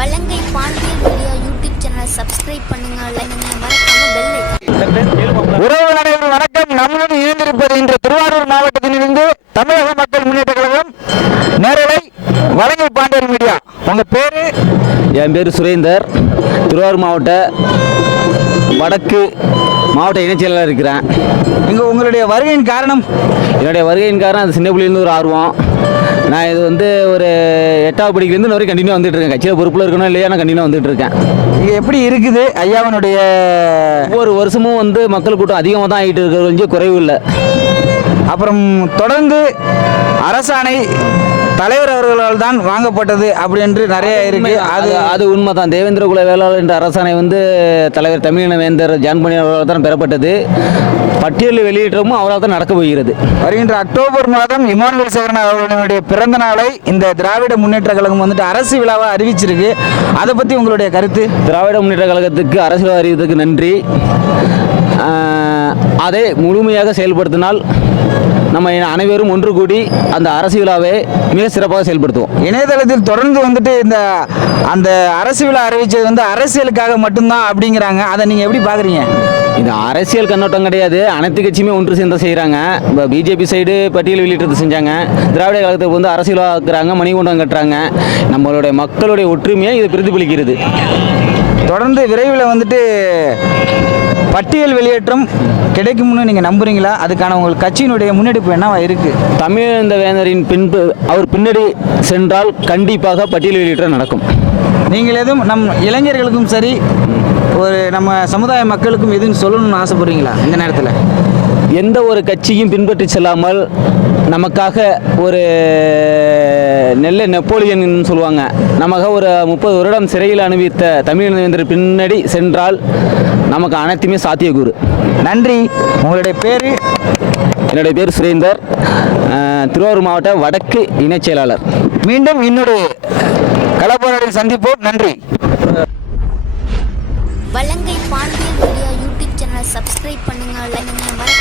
வலங்கை Pandian media YouTube சேனலை subscribe பண்ணுங்க, மறக்காம பெல் ஐகான். உறவு அனைவரும் வணக்கம். நம்முடன் இணைந்திருப்பது இன்று திருவாரூர் மாவட்டத்திலிருந்து தமிழக மக்கள் முன்னேற்ற கழகம் நேரலை வலங்கை பாண்டியன் மீடியா. உங்க பேரு? என் பேர் சுரேந்தர். திருவாரூர் மாவட்ட வடக்கு மாவட்ட இணைச் செயலாளர் இருக்கிறேன். இங்கே உங்களுடைய வருகையின் காரணம்? என்னுடைய வருகையின் காரணம் அது சின்ன பிள்ளையிலேருந்து ஒரு ஆர்வம். நான் இது ஒரு 8வது படிக்கிலேருந்து இன்ன வரைக்கும் கண்டினியூ வந்துட்டு இருக்கேன். கட்சியில் பொறுப்பில் இருக்கணும் இல்லையா, நான் கண்டினியூ வந்துட்டு இருக்கேன். இங்கே எப்படி இருக்குது ஐயாவனுடைய ஒவ்வொரு வருஷமும் மக்கள் கூட்டம் அதிகமாக தான் ஆகிட்டு இருக்கிற குறைவு இல்லை. அப்புறம் தொடர்ந்து அரசாணை தலைவர் அவர்களால் தான் வாங்கப்பட்டது அப்படி என்று நிறைய இருக்கு. அது உண்மை தான். தேவேந்திர குல வேளாளர் என்ற அரசாணை தலைவர் தமிழின வேந்தர் ஜான்பணி அவர்களால் தான் பெறப்பட்டது. பட்டியலில் வெளியிட்டமும் அவரால் தான் நடக்க போகிறது. வருகின்ற அக்டோபர் மாதம் இமானுவேல் சேகரன் அவர்களுடைய பிறந்த நாளை இந்த திராவிட முன்னேற்ற கழகம் அரசு விழாவாக அறிவிச்சிருக்கு. அதை பற்றி உங்களுடைய கருத்து? திராவிட முன்னேற்ற கழகத்துக்கு அரசு விழா அறிவித்ததுக்கு நன்றி. அதை முழுமையாக செயல்படுத்தினால் நம்ம அனைவரும் ஒன்று கூடி அந்த அரசு விழாவை மிக சிறப்பாக செயல்படுத்துவோம். இணையதளத்தில் தொடர்ந்து இந்த அந்த அரசு விழா அறிவிச்சது அரசியலுக்காக மட்டும்தான் அப்படிங்கிறாங்க. அதை நீங்கள் எப்படி பார்க்குறீங்க? இது அரசியல் கண்ணோட்டம் கிடையாது. அனைத்து கட்சியுமே ஒன்று சேர்ந்து செய்கிறாங்க. இப்போ பிஜேபி சைடு பட்டியல் வெளியிட்டது செஞ்சாங்க. திராவிட கழகத்துக்கு அரசு விழா ஆக்குறாங்க, மணிகூண்டம் கட்டுறாங்க. நம்மளுடைய மக்களுடைய ஒற்றுமையை இது பிரதிபலிக்கிறது. தொடர்ந்து விரைவில் பட்டியல் வெளியேற்றம் கிடைக்கும்னு நீங்கள் நம்புறீங்களா? அதுக்கான உங்கள் கட்சியினுடைய முன்னெடுப்பு என்னவா இருக்குது? தமிழ் வேந்தரின் அவர் பின்னாடி சென்றால் கண்டிப்பாக பட்டியல் வெளியேற்றம் நடக்கும். நீங்கள் எதுவும் நம் இளைஞர்களுக்கும் சரி, நம்ம சமுதாய மக்களுக்கும் எதுவும் சொல்லணும்னு ஆசைப்படுறீங்களா இந்த நேரத்தில்? எந்த ஒரு கட்சியும் பின்பற்றி செல்லாமல் நமக்காக ஒரு நெல்லை நெப்போலியன் சொல்லுவாங்க, நமக்கு ஒரு 30 வருடம் சிறையில் அனுபவித்த தமிழ் பின்னாடி சென்றால் நமக்கு அனைத்துமே சாத்தியக்கூறு. நன்றி. உங்களுடைய பேர்? என்னுடைய பேர் சுரேந்தர், திருவாரூர் மாவட்ட வடக்கு இணைச் செயலாளர். மீண்டும் இன்னொரு கலப்போராடில் சந்திப்போம். நன்றி. வலங்கை பாண்டியன் மீடியா யூடியூப் சேனலை சப்ஸ்கிரைப் பண்ணுங்க, மறக்காம